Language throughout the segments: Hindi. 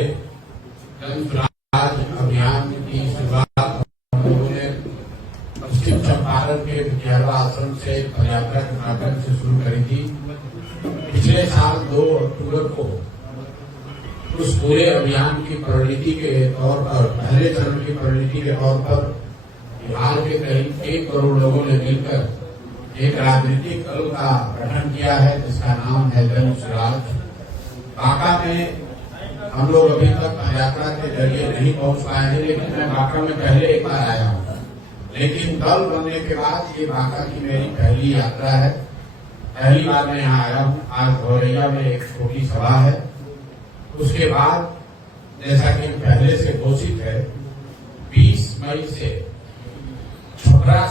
जन स्वराज अभियान की शुरुआत हम लोगों ने पश्चिम चंपारण के विद्यालय आश्रम से पदयात्रा के माध्यम से शुरू करी थी। पिछले साल 2 अक्टूबर को उस पूरे अभियान की परिणति के तौर पर, पहले चरण की परिणति के तौर पर बिहार के करीब 1 करोड़ लोगों ने मिलकर एक राजनीतिक दल का गठन किया है जिसका नाम है जन स्वराज। बांका में हम लोग अभी तक पदयात्रा के जरिए नहीं पहुंच पाए हैं, लेकिन मैं बांका में पहले एक बार आया हूं। लेकिन दल बनने के बाद ये बांका की मेरी पहली यात्रा है। पहली बार मैं यहाँ आया हूँ। आज गौरैया में एक छोटी सभा है। उसके बाद जैसा कि पहले से घोषित है 20 मई से छपरा,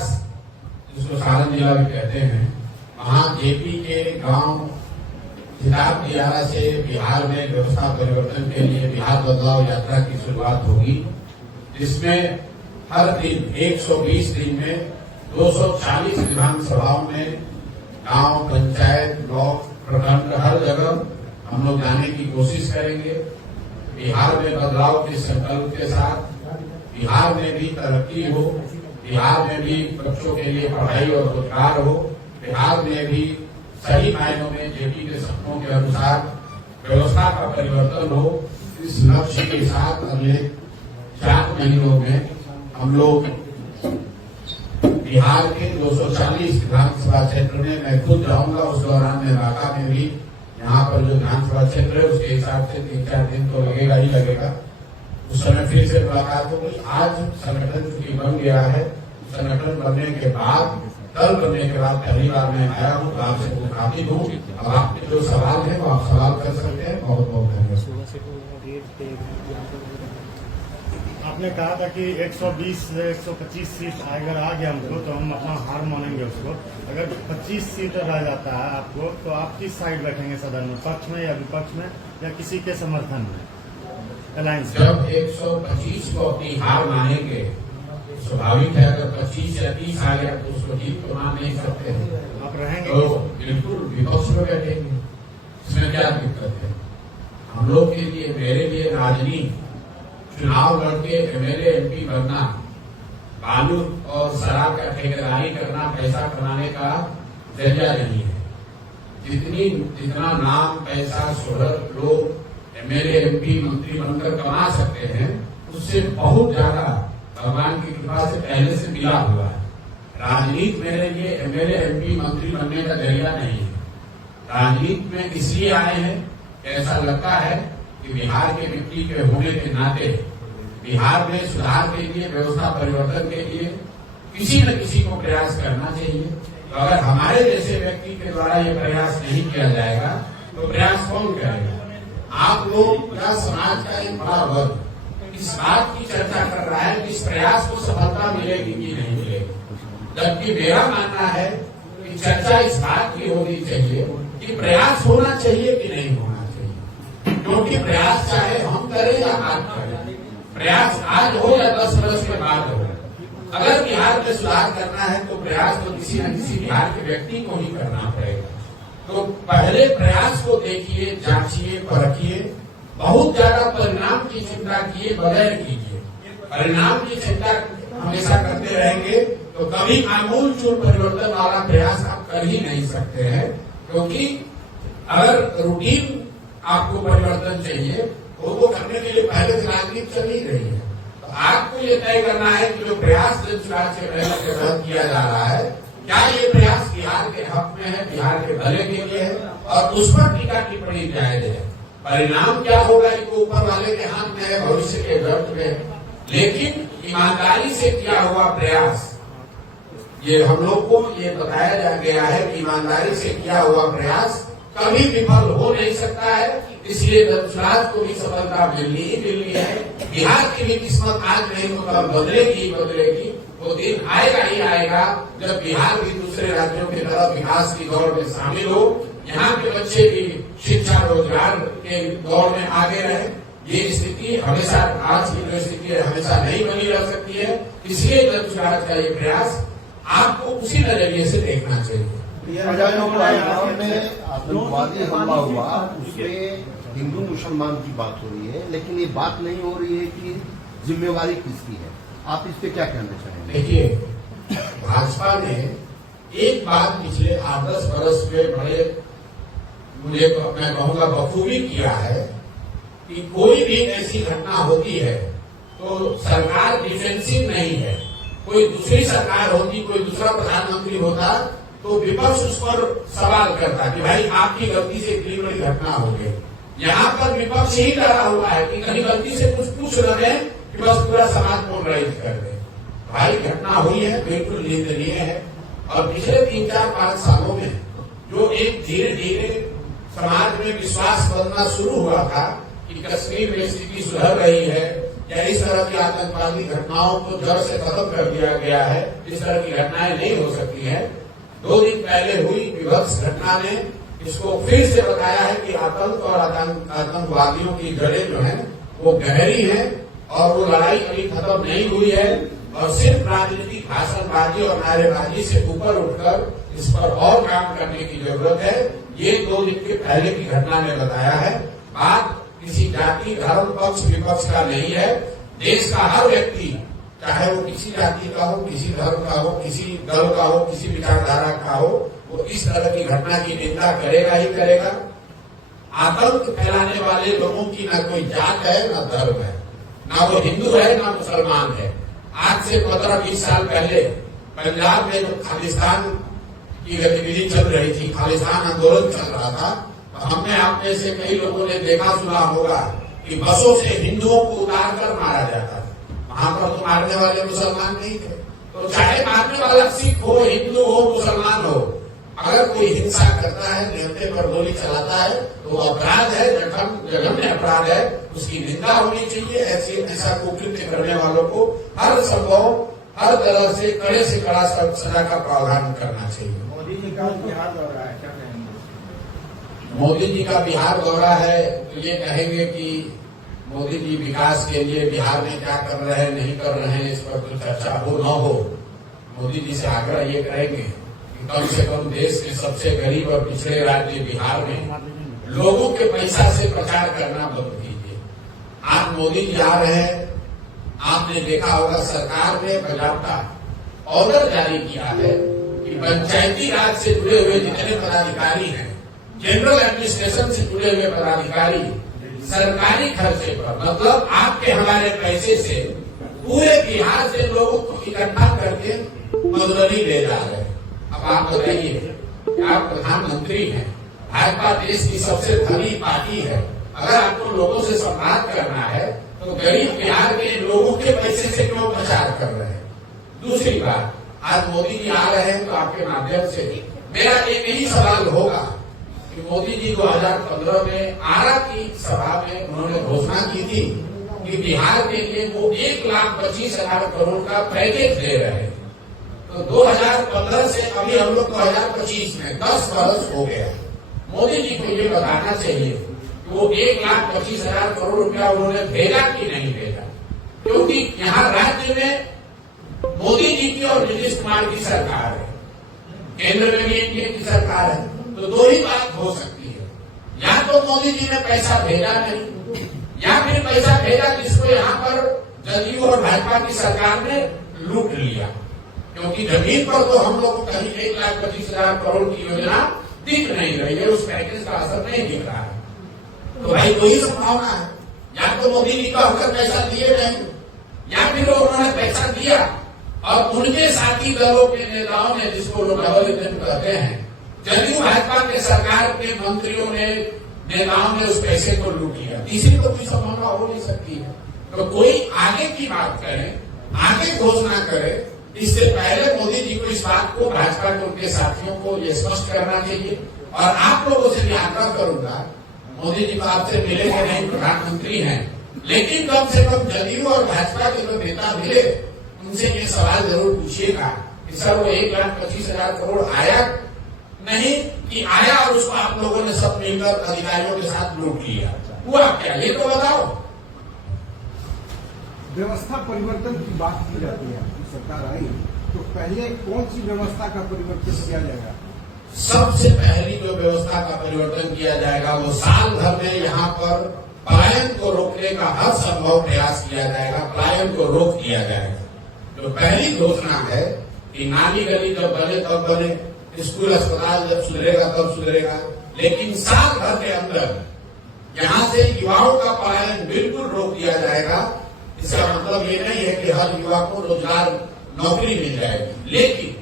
जिसको सारण जिला भी कहते हैं, वहां जेपी के गांव सिद्धार्थ दियारा से बिहार में व्यवस्था परिवर्तन के लिए बिहार बदलाव यात्रा की शुरुआत होगी, जिसमें हर दिन 120 दिन में 240 विधानसभाओं में गांव, पंचायत, ब्लॉक, प्रखंड, हर जगह हम लोग जाने की कोशिश करेंगे। बिहार में बदलाव के संकल्प के साथ बिहार में भी तरक्की हो, बिहार में भी बच्चों के लिए पढ़ाई और रोजगार हो, बिहार में भी सही मायनों में जेपी के सपनों के अनुसार व्यवस्था का परिवर्तन हो। इस लक्ष्य के साथ अगले 4 महीनों में हम लोग बिहार के 240 विधानसभा क्षेत्र में मैं खुद जाऊंगा। उस दौरान मैं बांका में भी, यहाँ पर जो विधानसभा क्षेत्र है उसके हिसाब से 3-4 दिन तो लगेगा ही लगेगा। उस समय फिर से मुलाकात होगी। आज संगठन चूंकि बन गया है, संगठन बनने के बाद, दल बनने के बाद पहली बार मैं आया हूँ, तो आपसे मुखातिब हूँ। अब आपके जो सवाल है वो आप सवाल कर सकते हैं। बहुत बहुत धन्यवाद। आपने कहा था कि 120 से 125 सीट अगर आ गया हमको तो हम अपना हार मानेंगे उसको। अगर 25 सीट रह जाता है आपको, तो आप किस साइड बैठेंगे सदन में, पक्ष में या विपक्ष में या किसी के समर्थन में? अलायंस जब 125 को अपनी हार मानेंगे, स्वाभाविक है अगर 25 या 30 आ गया तो उसको जीत तो मान नहीं सकते हैं। आप रहेंगे तो बिल्कुल विपक्ष में बैठेंगे, इसमें क्या दिक्कत है? हम लोग के लिए, मेरे लिए राजनीति चुनाव लड़के एमएलए एमपी बनना, बालू और शराब का ठेकेदारी करना, पैसा कमाने का जरिया नहीं है। जितना नाम, पैसा, शोहरत लोग एमएलए एमपी मंत्री बनकर कमा सकते हैं, उससे बहुत ज्यादा भगवान की कृपा से पहले से मिला हुआ है। राजनीति मेरे लिए एमएलए एमपी मंत्री बनने का जरिया नहीं है। राजनीति में इसलिए आए हैं, ऐसा लगता है कि बिहार के मिट्टी के होने के नाते बिहार में सुधार के लिए, व्यवस्था परिवर्तन के लिए किसी न किसी को प्रयास करना चाहिए। तो अगर हमारे जैसे व्यक्ति के द्वारा ये प्रयास नहीं किया जाएगा तो प्रयास कौन करेगा? आप लोग या समाज का एक बड़ा वर्ग इस बात की चर्चा कर रहा है कि इस प्रयास को सफलता मिलेगी कि नहीं मिलेगी, जबकि मेरा मानना है कि चर्चा इस बात की होनी चाहिए कि प्रयास होना चाहिए कि नहीं होना चाहिए। क्योंकि प्रयास चाहे हम करें या आप करें, प्रयास आज हो या 10 वर्ष के बाद हो, अगर बिहार में सुधार करना है तो प्रयास तो किसी न किसी बिहार के व्यक्ति को ही करना पड़ेगा। तो पहले प्रयास को देखिए, जांचिए, परखिए। बहुत ज्यादा परिणाम की चिंता किए बगैर कीजिए। परिणाम की चिंता हमेशा करते रहेंगे तो कभी आमूल चूल परिवर्तन वाला प्रयास आप कर ही नहीं सकते हैं। क्योंकि अगर रूटीन आपको परिवर्तन चाहिए तो वो करने के लिए पहले से राजनीति चल ही रही है। तो आपको ये तय करना है कि जो प्रयास जन स्वराज के पहले के तहत किया जा रहा है, क्या ये प्रयास बिहार के हक में है, बिहार के भले के लिए है, और उस पर टीका टिप्पणी जायज है। परिणाम क्या होगा ये तो ऊपर वाले के हाथ में है, भविष्य के गर्भ में है। लेकिन ईमानदारी से किया हुआ प्रयास, ये हम लोग को ये बताया गया है कि ईमानदारी से किया हुआ प्रयास कभी विफल हो नहीं सकता है। इसलिए जनस्वराज को भी सफलता मिलनी ही मिलनी है। बिहार की भी किस्मत आज नहीं तो कल बदलेगी बदलेगी। वो दिन आएगा ही आएगा जब बिहार भी दूसरे राज्यों की तरह विकास की दौड़ में शामिल हो, यहाँ के बच्चे भी शिक्षा रोजगार के दौर में आगे रहे। ये स्थिति हमेशा, आज की जो स्थिति है, हमेशा नहीं बनी रह सकती है। इसलिए जनस्वराज का ये प्रयास आपको उसी नजरिए से देखना चाहिए। आतंकवादी हमला हुआ, उसमें हिंदू मुसलमान की बात हो रही है, लेकिन ये बात नहीं हो रही है कि जिम्मेवारी किसकी है। आप इस पे क्या कहना चाहेंगे? देखिए, भाजपा ने एक बात पिछले 8-10 वर्ष में बड़े मैं कहूंगा बखूबी किया है कि कोई भी ऐसी घटना होती है तो सरकार डिफेंसिव नहीं है। कोई दूसरी सरकार होती, कोई दूसरा प्रधानमंत्री होता तो विपक्ष उस पर सवाल करता कि भाई आपकी गलती से इतनी बड़ी घटना हो गई। यहाँ पर विपक्ष ही डरा हुआ है कि कहीं गलती से कुछ पूछ रहे हैं कि बस पूरा समाज पोलराइज कर दे। भाई घटना हुई है, बिल्कुल निंदनीय है। और पिछले 3-4-5 सालों में जो एक धीरे धीरे समाज में विश्वास बनना शुरू हुआ था कि कश्मीर में स्थिति सुधर रही है या इस तरह की आतंकवादी घटनाओं को जड़ से खत्म कर दिया गया है, इस तरह की घटनाएं नहीं हो सकती हैं। 2 दिन पहले हुई विभत्स घटना ने इसको फिर से बताया है कि आतंक और आतंकवादियों की जड़ें जो हैं वो गहरी हैं और वो लड़ाई अभी खत्म नहीं हुई है। और सिर्फ राजनीतिक भाषणबाजी और नारेबाजी से ऊपर उठकर इस पर और काम करने की जरूरत है। ये 2 दिन के पहले की घटना ने बताया है। बात किसी जाति, धर्म, पक्ष विपक्ष का नहीं है। देश का हर व्यक्ति, चाहे वो किसी जाति का हो, किसी धर्म का हो, किसी दल का हो, किसी विचारधारा का हो, वो इस तरह की घटना की निंदा करेगा ही करेगा। आतंक फैलाने वाले लोगों की न कोई जात है, न धर्म है, न वो हिंदू है, न मुसलमान है। आज से 15-20 साल पहले पंजाब में जो खालिस्तान की गतिविधि चल रही थी, खालिस्तान आंदोलन चल रहा था, तो हमने आप में से कई लोगों ने देखा सुना होगा कि बसों से हिंदुओं को उतार कर मारा जाता था। वहां पर तो मारने वाले मुसलमान नहीं थे। तो चाहे मारने वाला सिख हो, हिंदू हो, मुसलमान हो, अगर कोई हिंसा करता है, नेवते पर गोली चलाता है तो अपराध है, जघन्य अपराध है, उसकी निंदा होनी चाहिए। ऐसा कुकृत्य करने वालों को हर संभव, हर तरह से कड़े से कड़ा सजा का प्रावधान करना चाहिए। मोदी जी का बिहार दौरा है, क्या कहेंगे? मोदी जी का बिहार दौरा है तो ये कहेंगे कि मोदी जी विकास के लिए बिहार में क्या कर रहे हैं, नहीं कर रहे हैं, इस पर तो चर्चा हो न हो। मोदी जी से आग्रह ये करेंगे कि कम से कम देश के सबसे गरीब और पिछड़े राज्य बिहार में लोगों के पैसा से प्रचार करना बंद कीजिए। आज मोदी जी आ रहे हैं, आपने देखा होगा सरकार ने बजाबता ऑर्डर जारी किया है कि पंचायती राज से जुड़े हुए जितने पदाधिकारी हैं, जनरल एडमिनिस्ट्रेशन से जुड़े हुए पदाधिकारी सरकारी खर्चे पर, मतलब आपके हमारे पैसे से पूरे बिहार से लोगों को इकट्ठा करके मददली ले जा रहे हैं। अब आप बताइए, आप प्रधानमंत्री हैं, भाजपा देश की सबसे धनी पार्टी है, अगर आपको लोगों से संवाद करना है तो गरीब बिहार के लोगों के पैसे से क्यों प्रचार कर रहे हैं? दूसरी बात, आज मोदी जी आ रहे हैं तो आपके माध्यम से मेरा एक ही सवाल होगा कि मोदी जी 2015 में आरा की सभा में उन्होंने घोषणा की थी कि बिहार के लिए वो 1,25,000 करोड़ का पैकेज दे रहे हैं। तो 2015 से अभी हम लोग 2025 में 10 वर्ष हो गया। मोदी जी को ये बताना चाहिए कि वो 1,25,000 करोड़ रुपया उन्होंने भेजा कि नहीं भेजा, क्योंकि यहाँ राज्य में मोदी जी की और नीतीश कुमार की सरकार है, केंद्र में भी एनडीए की सरकार है। तो 2 ही बात हो सकती है, या तो मोदी जी ने पैसा भेजा नहीं, या फिर पैसा भेजा जिसको यहाँ पर जदयू और भाजपा की सरकार ने लूट लिया। क्योंकि जमीन पर तो हम लोग को कहीं 1,25,000 करोड़ की योजना दिख नहीं रही है, उस पैकेज का असर नहीं दिख रहा है। तो भाई 2 ही संभावना है, या तो मोदी जी का होकर पैसा दिए नहीं, या फिर उन्होंने पैसा दिया और उनके साथी दलों के नेताओं ने, जिसको लोग डबल इंजन कहते हैं, जदयू भाजपा के सरकार के मंत्रियों ने, नेताओं ने उस पैसे को लूट लिया। तीसरी तो कोई संभावना हो नहीं सकती है। तो कोई आगे की बात करे, आगे घोषणा करे, इससे पहले मोदी जी को इस बात को, भाजपा के उनके साथियों को ये स्पष्ट करना चाहिए। और आप लोगों से भी आग्रह करूंगा, मोदी जी को आपसे मिलेंगे नहीं, प्रधानमंत्री हैं, लेकिन कम से कम जदयू और भाजपा के जो नेता मिले उनसे ये सवाल जरूर पूछिएगा कि सर वो 1,25,000 करोड़ आया नहीं कि आया और उसको आप लोगों ने सब मिलकर अधिकारियों के साथ लूट लिया, हुआ क्या, ये तो बताओ। व्यवस्था परिवर्तन की बात की जाती है, आपकी सरकार आई तो पहले कौन सी व्यवस्था का परिवर्तन किया जाएगा? सबसे पहली जो व्यवस्था का परिवर्तन किया जाएगा वो साल भर में यहाँ पर पलायन को रोकने का हर संभव प्रयास किया जाएगा, पलायन को रोक दिया जाएगा। जो पहली घोषणा है कि नाली गली जब बने तब बने, स्कूल अस्पताल जब सुधरेगा तब सुधरेगा, लेकिन साल भर के अंदर यहाँ से युवाओं का पलायन बिल्कुल रोक दिया जाएगा। इसका मतलब ये नहीं है कि हर युवा को रोजगार नौकरी मिल जाएगी, लेकिन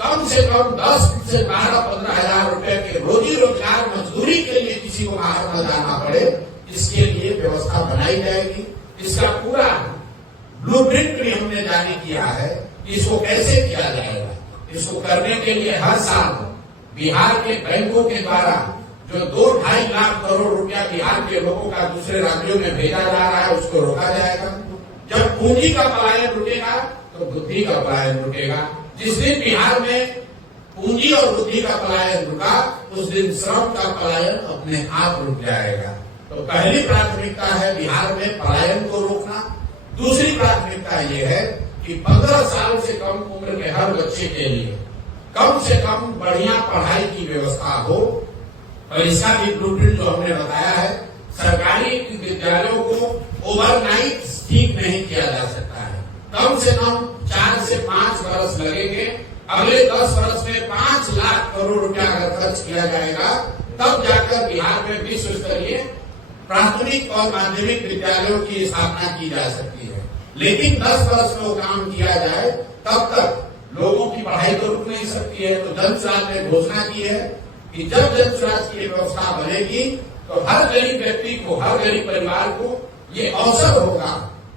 कम से कम 10 से 12-15 हजार रुपए के रोजी रोजगार मजदूरी के लिए किसी को बाहर न जाना पड़े, इसके लिए व्यवस्था बनाई जाएगी। इसका पूरा ब्लूप्रिंट भी हमने जारी किया है, इसको कैसे किया जाएगा। इसको करने के लिए हर साल बिहार के बैंकों के द्वारा जो 2-2.5 लाख करोड़ रुपया बिहार के लोगों का दूसरे राज्यों में भेजा जा रहा है, उसको रोका जाएगा। जब पूंजी का पलायन रुकेगा तो बुद्धि का पलायन रुकेगा। जिस दिन बिहार में पूंजी और बुद्धि का पलायन रुका, उस दिन श्रम का पलायन अपने आप रुक जाएगा। तो पहली प्राथमिकता है बिहार में पलायन को रोकना। दूसरी प्राथमिकता ये है कि 15 साल से कम उम्र के हर बच्चे के लिए कम से कम बढ़िया पढ़ाई की व्यवस्था हो। और इसका भी ब्लूप्रिंट जो हमने बताया है, सरकारी विद्यालयों को ओवरनाइट ठीक नहीं किया जा सकता है। कम से कम 4 से 5 वर्ष लगेंगे। अगले 10 वर्ष में 5 लाख करोड़ रुपया अगर खर्च किया जाएगा, तब जाकर बिहार में विश्व स्तरीय प्राथमिक और माध्यमिक विद्यालयों की स्थापना की जा सकती है। लेकिन 10 वर्ष में वो काम किया जाए, तब तक लोगों की पढ़ाई तो रुक नहीं सकती है। तो जन स्वराज ने घोषणा की है कि जब जन स्वराज की व्यवस्था बनेगी तो हर गरीब व्यक्ति को, हर गरीब परिवार को ये अवसर होगा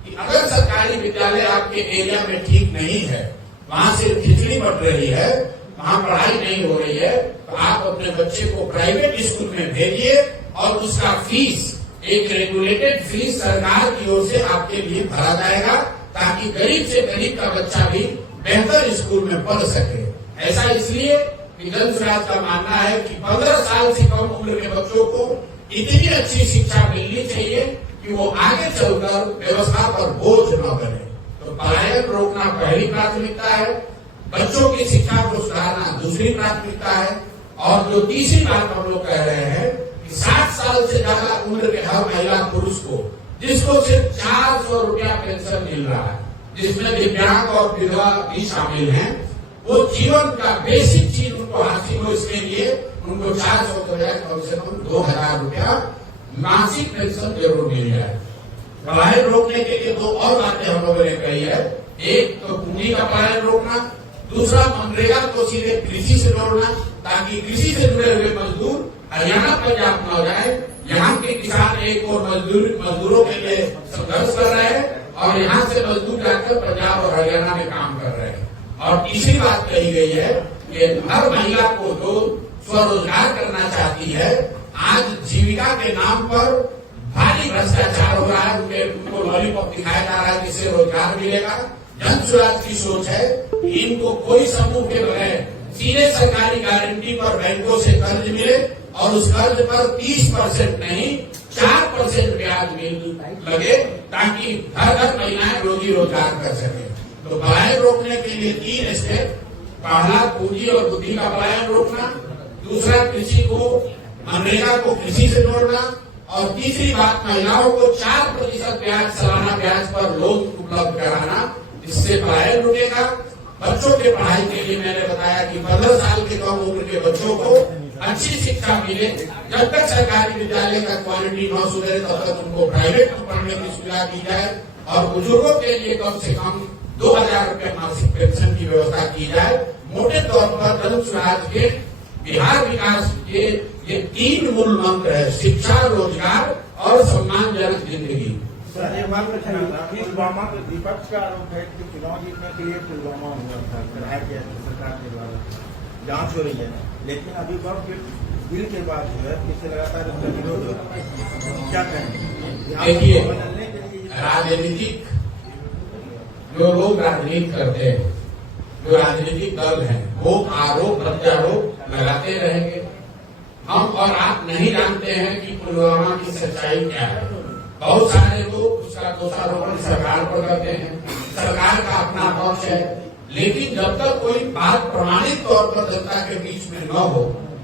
कि अगर सरकारी विद्यालय आपके एरिया में ठीक नहीं है, वहां से खिचड़ी बट रही है, वहां पढ़ाई नहीं हो रही है, तो आप अपने बच्चे को प्राइवेट स्कूल में भेजिए और उसका फीस, एक रेगुलेटेड फीस सरकार की ओर से आपके लिए भरा जाएगा, ताकि गरीब से गरीब का बच्चा भी बेहतर स्कूल में पढ़ सके। ऐसा इसलिए कि जन स्वराज का मानना है कि 15 साल से कम उम्र के बच्चों को इतनी अच्छी शिक्षा मिलनी चाहिए कि वो आगे चलकर व्यवस्था पर बोझ न बने। तो पलायन रोकना पहली प्राथमिकता है, बच्चों की शिक्षा को सुधारना दूसरी प्राथमिकता है, और जो तीसरी बात हम लोग कह रहे हैं कि 60 साल से ज्यादा उम्र के हर महिला पुरुष को, जिसको सिर्फ 400 रुपया पेंशन मिल रहा है, जिसमें दिव्यांग और विधवा भी शामिल हैं, वो जीवन का बेसिक चीज उनको हासिल हो, इसके लिए उनको 400 के बजाय कम से कम 2000 रुपया मासिक पेंशन जरूर मिल जाए। पलायन रोकने के लिए 2 और बातें हम लोगों ने कही है। एक तो पूंजी का पलायन रोकना, दूसरा मनरेगा को सीधे कृषि से जोड़ना, ताकि कृषि से जुड़े हुए मजदूर हरियाणा पंजाब न हो जाए। यहाँ के किसान एक और मजदूरों के लिए संघर्ष कर रहे हैं और यहाँ से मजदूर जाकर पंजाब और हरियाणा में काम कर रहे हैं। और तीसरी बात कही गई है कि हर महिला को जो स्वरोजगार करना चाहती है, आज जीविका के नाम पर भारी भ्रष्टाचार हो रहा है, उनको लॉलीपॉप दिखाया जा रहा है जिससे रोजगार मिलेगा। जन स्वराज की सोच है कि इनको कोई समूह के बगैर सीधे सरकारी गारंटी पर बैंकों से कर्ज मिले और उस कर्ज पर 30% नहीं 4% ब्याज लगे, ताकि हर महिलाएं रोजी रोजगार कर सके। तो पलायन रोकने के लिए 3 स्टेप, पहला पूंजी और बुद्धि का पलायन रोकना, दूसरा कृषि को, मनरेगा को कृषि से जोड़ना, और तीसरी बात महिलाओं को 4% ब्याज, सालाना ब्याज पर लोन उपलब्ध कराना, इससे पलायन रुकेगा। बच्चों के पढ़ाई के लिए मैंने बताया कि 15 साल के कम उम्र के बच्चों को अच्छी शिक्षा मिले। जब तक सरकारी विद्यालय का क्वालिटी न सुधरे, तब तक उनको प्राइवेट में पढ़ने की सुविधा की जाए, और बुजुर्गों के लिए कम से कम 2000 रुपये मासिक पेंशन की व्यवस्था की जाए। मोटे तौर पर जन स्वराज के बिहार विकास के ये 3 मूल मंत्र है: शिक्षा, रोजगार और सम्मानजनक जिंदगी। सर, एक बात पूछना था, पुलवामा के विपक्ष का आरोप है कि चुनाव जीतने के लिए पुलवामा हुआ था, कराया गया था सरकार के द्वारा, जांच हो रही है, लेकिन अभी बिल के बाद जो है पीछे लगातार इसका विरोध हो रहा है, क्या कहें? देखिए, राजनीतिक जो लोग राजनीति करते हैं, जो राजनीतिक दल हैं, वो आरोप प्रत्यारोप लगाते रहेंगे। हम और आप नहीं जानते हैं कि पुलवामा की सच्चाई क्या है। बहुत सारे लोग उसका दोषारोपण सरकार पर करते हैं, सरकार का अपना पक्ष है, लेकिन जब तक कोई बात प्रमाणित तौर पर जनता के बीच में न हो,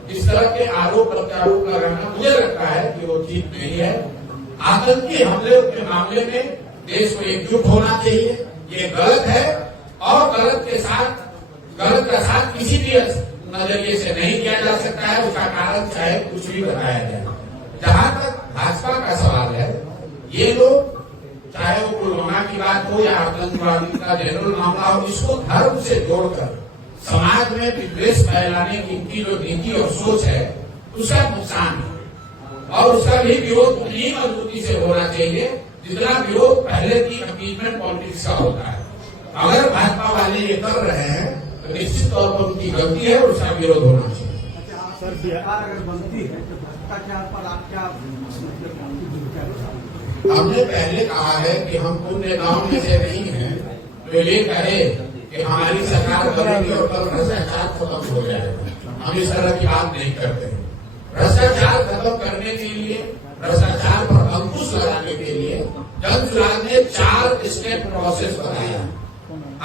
इस तरह के आरोप प्रत्यारोप लगाना मुझे लगता है कि वो ठीक नहीं है। आतंकी हमले के मामले में देश को एकजुट होना चाहिए, ये गलत है और गलत का साथ किसी भी नजरिए से नहीं किया जा सकता है। उसका कारण चाहे कुछ भी बताया जाए। जहां तक भाजपा का सवाल है, ये लोग चाहे वो पुलवामा की बात हो या आतंकवादी का जनरल मामला हो, इसको धर्म से जोड़कर समाज में विद्वेष फैलाने की इनकी जो नीति और सोच है उसका नुकसान है और उसका भी विरोध उतनी मजबूती से होना चाहिए जितना विरोध पहले की अपीजमेंट पॉलिटिक्स का होता है। अगर भाजपा वाले ये कर रहे हैं तो निश्चित तौर पर उनकी गलती है और उसका विरोध होना चाहिए। सर सरकार अगर बनती है तो भ्रष्टाचार पर आप क्या हमने पहले कहा है कि हम पुण्य गांव में से नहीं हैं तो ये कहे कि हमारी सरकार बनेगी और कल भ्रष्टाचार खत्म हो जाएगा। हम इस तरह की बात नहीं करते। भ्रष्टाचार खत्म करने के लिए, भ्रष्टाचार पर अंकुश लगाने के लिए जन सुराज ने 4 स्टेप प्रोसेस बनाया।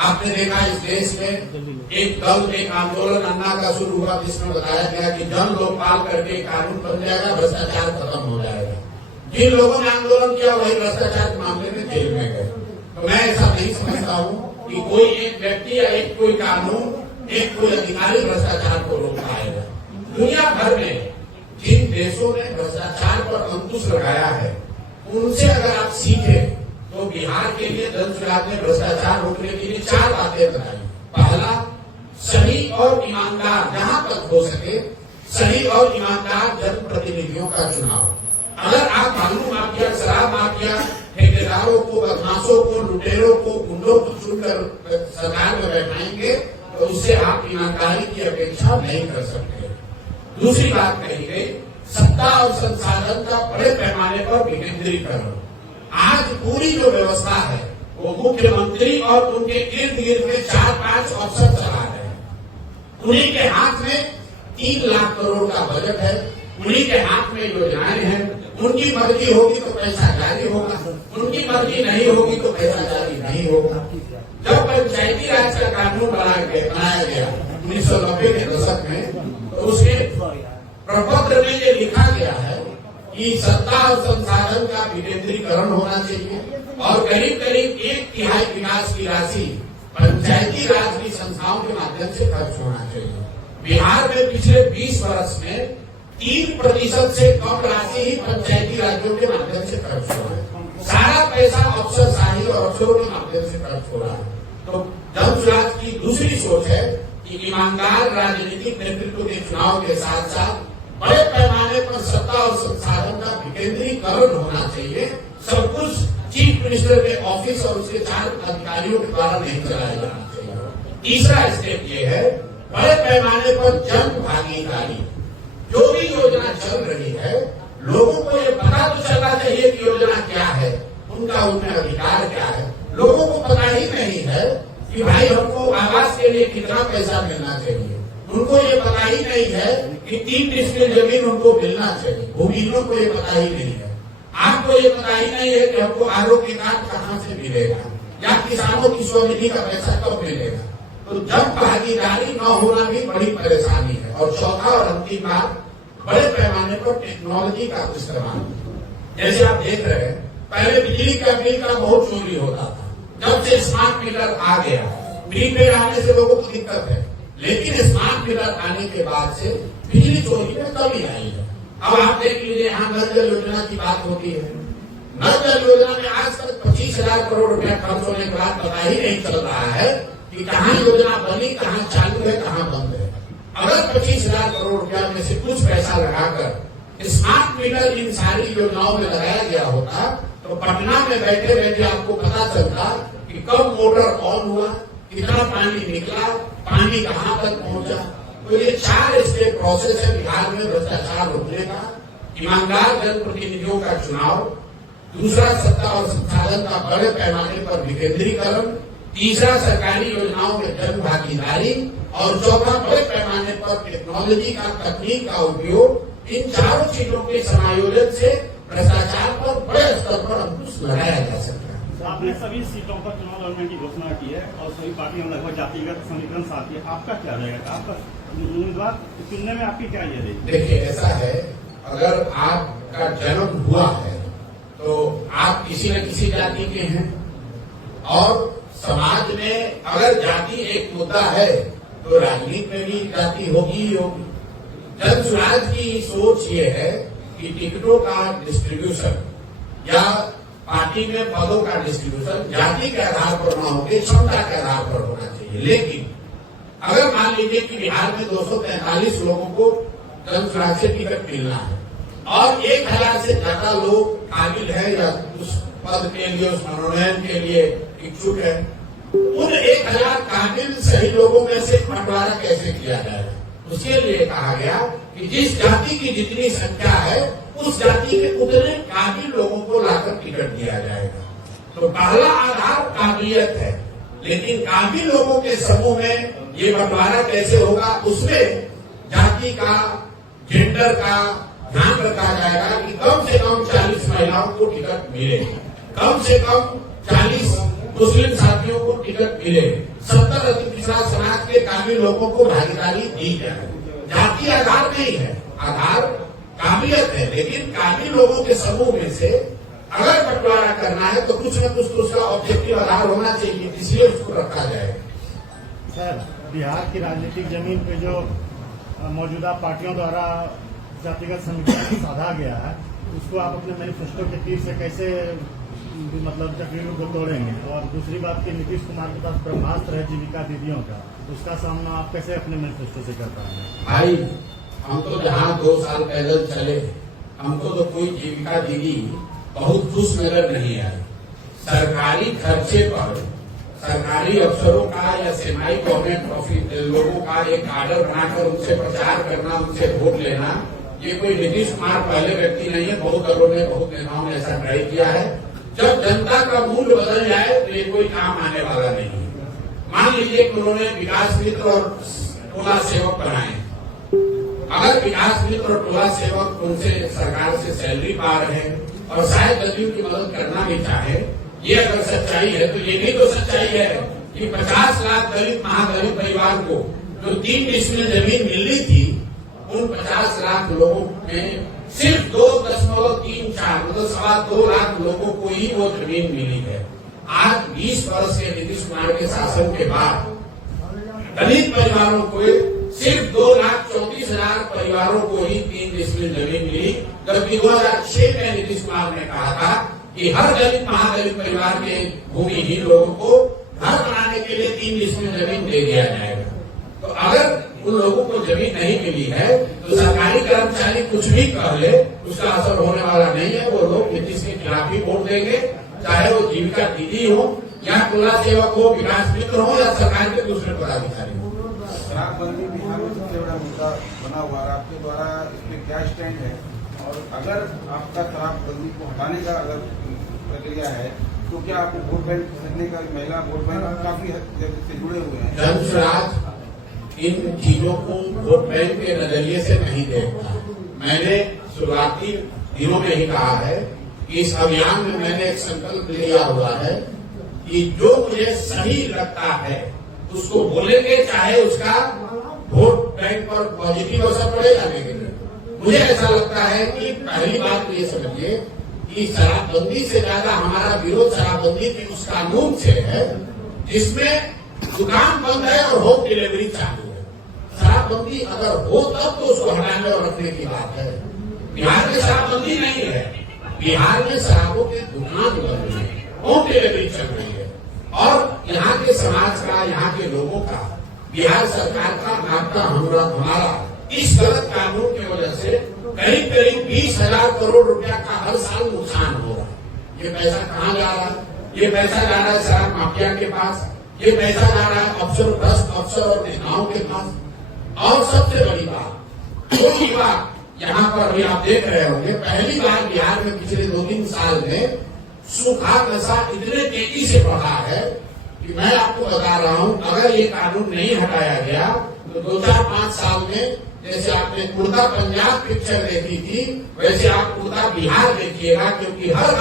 आपने देखा इस देश में एक आंदोलन अन्ना का शुरू हुआ जिसमें बताया गया कि जन लोकपाल करके कानून बन जाएगा, भ्रष्टाचार खत्म हो जाएगा। जिन लोगों ने आंदोलन किया वही भ्रष्टाचार के मामले में जेल में गए। तो मैं ऐसा नहीं समझता हूँ कि कोई एक व्यक्ति या एक कोई कानून, एक कोई अधिकारी भ्रष्टाचार को रोक पाएगा। दुनिया भर में जिन देशों ने भ्रष्टाचार पर अंकुश लगाया है उनसे अगर आप सीखे तो बिहार के लिए जन सुराज ने भ्रष्टाचार रोकने के लिए 4 बातें बताई। पहला, सही और ईमानदार, जहां तक हो सके सही और ईमानदार जनप्रतिनिधियों का चुनाव। अगर आप बालू माफिया, शराब माफिया, ठेकेदारों को, बदमाशों को, लुटेरों को, गुंडों को चुनकर सरकार में बैठाएंगे तो उससे आप ईमानदारी की अपेक्षा नहीं कर सकते। दूसरी बात कही गई, सत्ता और संसाधन का बड़े पैमाने पर विकेंद्रीकरण। आज पूरी जो व्यवस्था है वो मुख्यमंत्री और उनके इर्द गिर्द में 4-5 अफसर चला रहे हैं। उन्हीं के हाथ में 3 लाख करोड़ का बजट है, उन्हीं के हाथ में योजनाएं हैं। उनकी मर्जी होगी तो पैसा जारी होगा, उनकी मर्जी नहीं होगी तो पैसा जारी नहीं होगा। जब पंचायती राज का कानून बनाया गया 1990 के दशक में, तो उसके प्रपत्र में ये लिखा गया है कि सत्ता और संसाधन का विकेंद्रीकरण होना चाहिए और करीब करीब 1/3 विकास की राशि पंचायती राज की संस्थाओं के माध्यम से खर्च होना चाहिए। बिहार में पिछले 20 वर्ष में 3% से कम राशि ही पंचायती राज्यों के माध्यम से खर्च हो रहा है। सारा पैसा अफसरशाही और अफसरों के माध्यम से खर्च हो रहा है। तो जन सुराज की दूसरी सोच है कि ईमानदार राजनीतिक नेतृत्व के चुनाव के साथ साथ बड़े पैमाने पर सत्ता और संसाधन का विकेंद्रीकरण होना चाहिए। सब कुछ चीफ मिनिस्टर के ऑफिस और उसके 4 अधिकारियों के द्वारा नहीं चलाया जाना चाहिए। तीसरा स्टेप ये है, बड़े पैमाने पर जन भागीदारी। जो भी योजना चल रही है, लोगों को ये पता तो चलना चाहिए कि योजना क्या है, उनका उनमें अधिकार क्या है। लोगों को पता ही नहीं है कि भाई हमको आवास के लिए कितना पैसा मिलना चाहिए। उनको ये पता ही नहीं है कि 3 डिस्ट्रिक्ट जमीन उनको मिलना चाहिए। भूमिहीनों को ये पता ही नहीं है। आपको ये पता ही नहीं है कि हमको आरोग्य कार्ड कहाँ से मिलेगा या किसानों की स्वनिधि का पैसा कब मिलेगा। तो जन भागीदारी न होना भी बड़ी परेशानी है। और चौथा और अंतिम बात, बड़े पैमाने पर टेक्नोलॉजी का इस्तेमाल। जैसे आप देख रहे हैं, पहले बिजली का बिल का बहुत चोरी होता था। जब से स्मार्ट मीटर आ गया, प्रीपेड आने से लोगों को दिक्कत है, लेकिन स्मार्ट मीटर आने के बाद से बिजली चोरी में कमी आई है। अब आप देख लीजिए, यहाँ नल जल योजना की बात होती है। नल जल योजना में आज तक 25,000 करोड़ रुपया खर्च होने के बाद पता ही नहीं चल रहा है कि कहाँ योजना बनी, कहाँ चालू है, कहाँ बंद है। अगर 25,000 करोड़ रुपया में से कुछ पैसा लगाकर स्मार्ट मीटर इन सारी योजनाओं में लगाया गया होता तो पटना में बैठे बैठे आपको पता चलता कि कब मोटर ऑन हुआ, कितना पानी निकला, पानी कहाँ तक पहुंचा। तो ये 4 स्टेप प्रोसेस है बिहार में भ्रष्टाचार रोकने का। ईमानदार जनप्रतिनिधियों का चुनाव, दूसरा सत्ता और संसाधन का बड़े पैमाने पर विकेंद्रीकरण, तीसरा सरकारी योजनाओं में जन भागीदारी और चौथा बड़े पैमाने पर टेक्नोलॉजी का, तकनीक का उपयोग। इन 4 चीजों के समायोजन से भ्रष्टाचार पर बड़े स्तर पर अंकुश लगाया जा सकता है। आपने सभी सीटों पर चुनाव लड़ने की घोषणा की है और सभी पार्टियों में लगभग जातिगत समीकरण साथ है। आपका क्या रहेगा? आपका उम्मीदवार चुनने में आपकी क्या ये रहेगी? देखिए, ऐसा है, अगर आपका जन्म हुआ है तो आप किसी न किसी जाति के हैं, और समाज में अगर जाति एक मुद्दा है तो राजनीति में भी जाति होगी ही होगी। जन स्वराज की सोच ये है कि टिकटों का डिस्ट्रीब्यूशन या पार्टी में पदों का डिस्ट्रीब्यूशन जाति के आधार पर न होकर क्षमता के आधार पर होना चाहिए। लेकिन अगर मान लीजिए कि बिहार में 243 लोगों को जन स्वराज से टिकट मिलना है और 1000 से ज्यादा लोग काबिल है या उस पद के लिए, उस मनोनयन के लिए इच्छुक है, उन 1000 काबिल सही लोगों में से बंटवारा कैसे किया जाएगा? उसके लिए कहा गया कि जिस जाति की जितनी संख्या है उस जाति के उतने काबिल लोगों को लाकर टिकट दिया जाएगा। तो पहला आधार काबिलियत है, लेकिन काबिल लोगों के समूह में ये बंटवारा कैसे होगा, उसमें जाति का, जेंडर का ध्यान रखा जाएगा कि कम से कम 40 महिलाओं को टिकट मिले, कम से कम 40 मुस्लिम साथियों को टिकट मिले, 70 अति पिछड़ा समाज के काबिल लोगों को भागीदारी दी जाए। जाति आधार नहीं है, आधार काबिलियत है, लेकिन काबिल लोगों के समूह में से अगर बंटवारा करना है तो कुछ न कुछ तो उसका ऑब्जेक्टिव आधार होना चाहिए, इसलिए उसको रखा जाएगा। सर, बिहार की राजनीतिक जमीन पे जो मौजूदा पार्टियों द्वारा जातिगत समीकरण साधा गया है, उसको आप अपने मैनिफेस्टो के तीर से कैसे मतलब तकरीरों को तोड़ेंगे? और दूसरी बात कि नीतीश कुमार के पास ब्रह्मास्त्र है जीविका दीदियों का, उसका सामना आप कैसे अपने मैनिफेस्टो से कर पाएंगे? भाई, हम तो जहाँ 2 साल पैदल चले, हमको तो कोई जीविका दीदी बहुत खुश नजर नहीं आई। सरकारी खर्चे पर सरकारी अफसरों का या सेमाई गवर्नमेंट लोगों का एक आर्डर बनाकर उनसे प्रचार करना, उनसे वोट लेना, ये कोई नीतीश कुमार पहले व्यक्ति नहीं है। बहुत दलों ने, बहुत नेताओं ने ऐसा ट्राई किया है। जब जनता का मूल्य बदल जाए तो ये कोई काम आने वाला नहीं है। मान लीजिए कि उन्होंने विकास मित्र और टोला सेवक बनाए, अगर विकास मित्र और टोला सेवक उनसे सरकार से सैलरी पा रहे हैं और शायद दलियों की मदद करना भी चाहे, ये अगर सच्चाई है तो ये भी तो सच्चाई है कि 50 लाख दलित महादलित परिवार को जो 3 डिसमिल जमीन मिलनी थी, उन 50 लाख लोगों में सिर्फ 2.34 मतलब 2.25 लाख लोगों को ही वो जमीन मिली है। आज 20 वर्ष के नीतीश कुमार के शासन के बाद दलित परिवारों को सिर्फ 2,34,000 परिवारों को ही 3 डिसमिल जमीन मिली, जबकि 2006 में नीतीश कुमार ने कहा था कि हर दलित महादलित परिवार के भूमिहीन लोगों को घर बनाने के लिए 3 डिसमिल जमीन दे दिया जाएगा। तो अगर उन लोगों को जमीन नहीं मिली है तो सरकारी कर्मचारी कुछ भी कर ले, उसका असर होने वाला नहीं है। वो लोग नीतीश के खिलाफ ही वोट देंगे, चाहे वो जीविका दीदी हो या टोला सेवक हो, विकास मित्र हो या सरकार के दूसरे पदाधिकारी हो। शराबबंदी बिहार में सबसे बड़ा मुद्दा बना हुआ है, आपके द्वारा इस पे क्या स्टैंड है? और अगर आपका शराबबंदी को हटाने का अगर प्रक्रिया है तो क्या आपको वोट बैंक खरीदने का, महिला वोट बैंक काफी हद से जुड़े हुए हैं? जन स्वराज इन चीजों को वोट बैंक के नजरिए से नहीं देखता। मैंने शुरुआती दिनों में ही कहा है कि इस अभियान में मैंने एक संकल्प लिया हुआ है कि जो मुझे सही लगता है उसको बोलेंगे, चाहे उसका वोट बैंक पर पॉजिटिव असर पड़ेगा। लेकिन मुझे ऐसा लगता है कि पहली बात तो ये समझिए कि शराबबंदी से ज्यादा हमारा विरोध शराबबंदी के उस कानून से है जिसमें दुकान बंद है और होम डिलीवरी चालू है। शराबबंदी अगर हो तब तो उसको हटाने और रखने की बात है। बिहार में शराबबंदी नहीं है, बिहार में शराबों की दुकान बंद है, होम डिलीवरी चल रही है। और यहाँ के समाज का, यहाँ के लोगों का, बिहार सरकार का, आपका, हमारा इस गलत कानून की वजह से करीब करीब 20,000 करोड़ रुपया का हर साल नुकसान हो रहा है। ये पैसा कहाँ जा रहा है? ये पैसा जा रहा है शराब माफिया के पास, ये पैसा जा रहा है अफसर और नेताओं के पास। और सबसे बड़ी बात यहाँ पर अभी आप देख रहे होंगे, पहली बार बिहार में पिछले 2-3 साल में सूखा नशा इतने तेजी से बढ़ा है कि मैं आपको बता रहा हूँ, अगर ये कानून नहीं हटाया गया तो 2-4-5 साल में जैसे आपने उड़ता पंजाब पिक्चर देखी थी, वैसे आप उड़ता बिहार देखिएगा, क्योंकि हर